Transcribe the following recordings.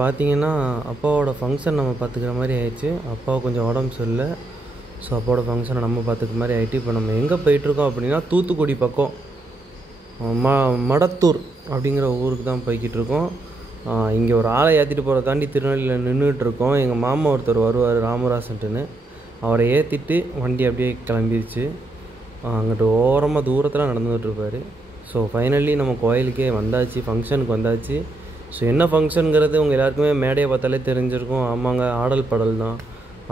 பார்த்தீங்கன்னா அப்பாவோட ஃபங்க்ஷன் நம்ம பார்த்துக்கிற மாதிரி ஆயிடுச்சு. அப்பாவை கொஞ்சம் உடம்பு சரியில்லை. ஸோ அப்பாவோட ஃபங்க்ஷனை நம்ம பார்த்துக்கிற மாதிரி ஆகிட்டு இப்போ நம்ம எங்கே போயிட்டுருக்கோம் அப்படின்னா தூத்துக்குடி பக்கம் மடத்தூர் அப்படிங்கிற ஊருக்கு தான் போய்கிட்டு இருக்கோம். இங்கே ஒரு ஆளை ஏற்றிட்டு போகிற தாண்டி திருநெல்வேலியில் நின்றுட்டுருக்கோம். எங்கள் மாமா ஒருத்தர் வருவார், ராமராசன்ட்டுன்னு. அவரை ஏற்றிட்டு வண்டி அப்படியே கிளம்பிடுச்சு. அங்கிட்டு ஓரமாக தூரத்தில் நடந்துகிட்ருப்பார். ஸோ ஃபைனலி நம்ம கோயிலுக்கே வந்தாச்சு, ஃபங்க்ஷனுக்கு வந்தாச்சு. ஸோ என்ன ஃபங்க்ஷனுங்கிறது உங்கள் எல்லாருக்குமே மேடையை பார்த்தாலே தெரிஞ்சிருக்கும். ஆமாங்க, ஆடல் பாடல் தான்.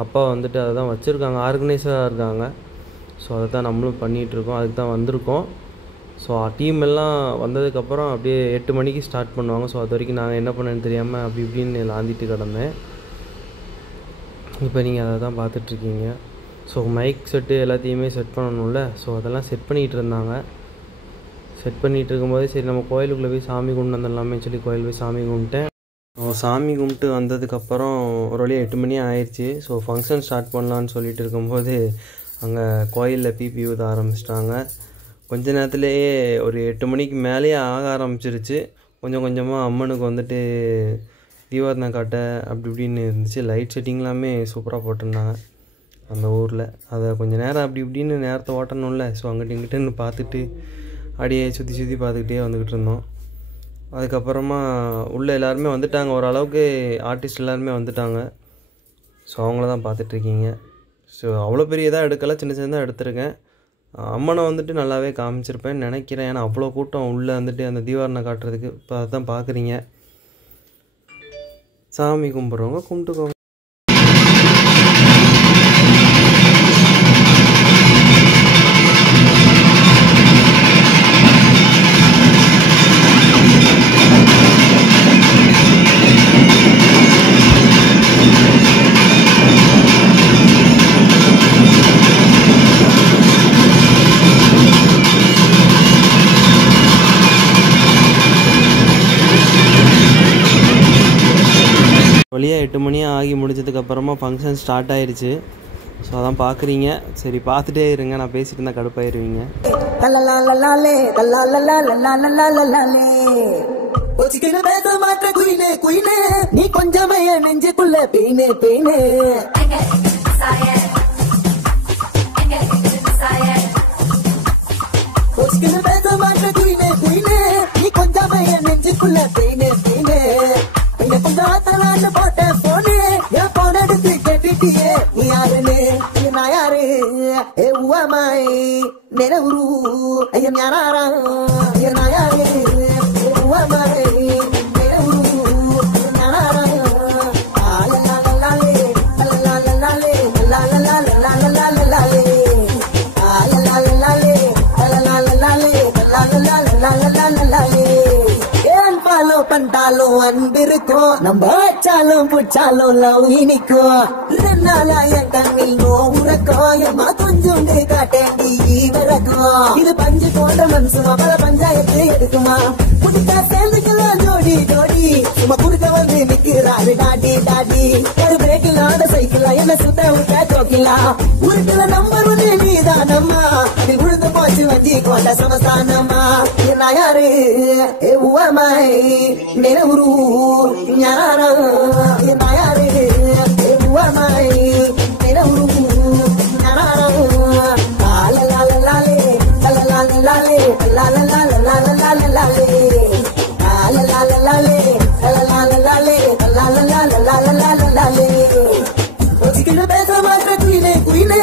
அப்பா வந்துட்டு அதை தான் வச்சுருக்காங்க, ஆர்கனைஸராக இருக்காங்க. ஸோ அதை தான் நம்மளும் பண்ணிகிட்ருக்கோம், அதுக்கு தான் வந்திருக்கோம். ஸோ டீம் எல்லாம் வந்ததுக்கப்புறம் அப்படியே 8 மணிக்கு ஸ்டார்ட் பண்ணுவாங்க. ஸோ அது வரைக்கும் நாங்கள் என்ன பண்ணேன்னு தெரியாமல் அப்படி இப்படின்னு லாந்திட்டு கிடந்தேன். இப்போ நீங்கள் அதை தான் பார்த்துட்ருக்கீங்க. ஸோ மைக் செட்டு எல்லாத்தையுமே செட் பண்ணணும்ல. ஸோ அதெல்லாம் செட் பண்ணிகிட்டு இருந்தாங்க. செட் பண்ணிகிட்டு இருக்கும்போது சரி நம்ம கோயிலுக்குள்ளே போய் சாமி கும்பிட்டு வந்துடலாமே சொல்லி கோயில் போய் சாமி கும்பிட்டேன். சாமி கும்பிட்டு வந்ததுக்கப்புறம் ஒரு வழியாக 8 மணி ஆயிடுச்சு. ஸோ ஃபங்க்ஷன் ஸ்டார்ட் பண்ணலான்னு சொல்லிட்டு இருக்கும்போது அங்கே கோயிலில் பிபி ஊத ஆரம்பிச்சிட்டாங்க. கொஞ்ச நேரத்துலேயே ஒரு 8 மணிக்கு மேலேயே ஆக ஆரம்பிச்சிருச்சு. கொஞ்சம் கொஞ்சமாக அம்மனுக்கு வந்துட்டு தீபாவளி காட்ட அப்படி இப்படின்னு இருந்துச்சு. லைட் செட்டிங்லாமே சூப்பராக போட்டிருந்தாங்க அந்த ஊரில். அதை கொஞ்சம் நேரம் அப்படி இப்படின்னு நேரத்தை ஓட்டணும்ல. ஸோ அங்கிட்டு இங்கிட்டுன்னு பார்த்துட்டு அப்படியே சுற்றி சுற்றி பார்த்துக்கிட்டே வந்துக்கிட்டு இருந்தோம். அதுக்கப்புறமா உள்ளே எல்லாருமே வந்துட்டாங்க, ஓரளவுக்கு ஆர்டிஸ்ட் எல்லாருமே வந்துட்டாங்க. ஸோ அவங்கள தான் பார்த்துட்ருக்கீங்க. ஸோ அவ்வளோ பெரிய இதாக எடுக்கலை, சின்ன சின்னதாக எடுத்திருக்கேன். அம்மனை வந்துட்டு நல்லாவே காமிச்சிருப்பேன்னு நினைக்கிறேன். ஏன்னா அவ்வளோ கூட்டம் உள்ளே வந்துட்டு அந்த தீபாவளி காட்டுறதுக்கு. இப்போ அதான் பார்க்குறீங்க. சாமி கும்பிட்றவங்க கும்பிட்டுக்கோங்க. வழியாக 8 மணி ஆகி முடிஞ்சதுக்கப்புறமா ஃபங்க்ஷன் ஸ்டார்ட் ஆயிடுச்சு. ஸோ அதான் பார்க்குறீங்க. சரி பார்த்துட்டே இருங்க, நான் பேசிட்டு இருந்தால் கடுப்பாயிருவீங்க. நீ கொஞ்சமே நெஞ்சுக்குள்ள பெயினே பெயினே பேச மாட்ட குயினே குயினே நீ கொஞ்சமே நெஞ்சுக்குள்ள பெயினே பெயினே கொஞ்சம் ஆத்தலான்னு போட்ட போனே என் போன எடுத்து கேட்டுட்டியே நீ யாருன்னு நான் யாரு ஏ உவமாய் நெருரு ஐயம் யாரா நான் யாரு உவமாய் பண்டாலும் அன்பிருக்கும், நம்ம வச்சாலும் புச்சாலும் லவ் இனிக்கும். 2 நாளா என் கண்ணில் நோ உறக்கும், எம்மா கொஞ்சம் காட்டேண்டி விறக்கும். இது பஞ்சு போன்ற மனுஷமா பல பஞ்சாயத்து எடுக்குமா? புதுசா சேர்ந்துக்கலாம் ஜோடி ஜோடி, சும்மா குறுக்க வந்து நிக்கிறாரு டாடி டாடி. ஒரு பிரேக் இல்லாத சைக்கிளா என்ன சுத்த விட்ட கோக்கிலா. உருட்டுல நம்பர் 1 நீதானம்மா, அது உழுந்து போச்சு வஞ்சி கோட்ட சமஸ்தானம்மா. நான் யாரு ஏ உவமாய் நெருரு ஞாரா நான் யாரு ஏ உவமாய் நெருரு ஞாரா. லாலே லாலே லாலே லாலே லாலே லாலே லாலே லாலே லாலே லாலே லாலே லாலே லாலே லாலே லாலே லாலே. பேச மாட்ட குயிலே குயிலே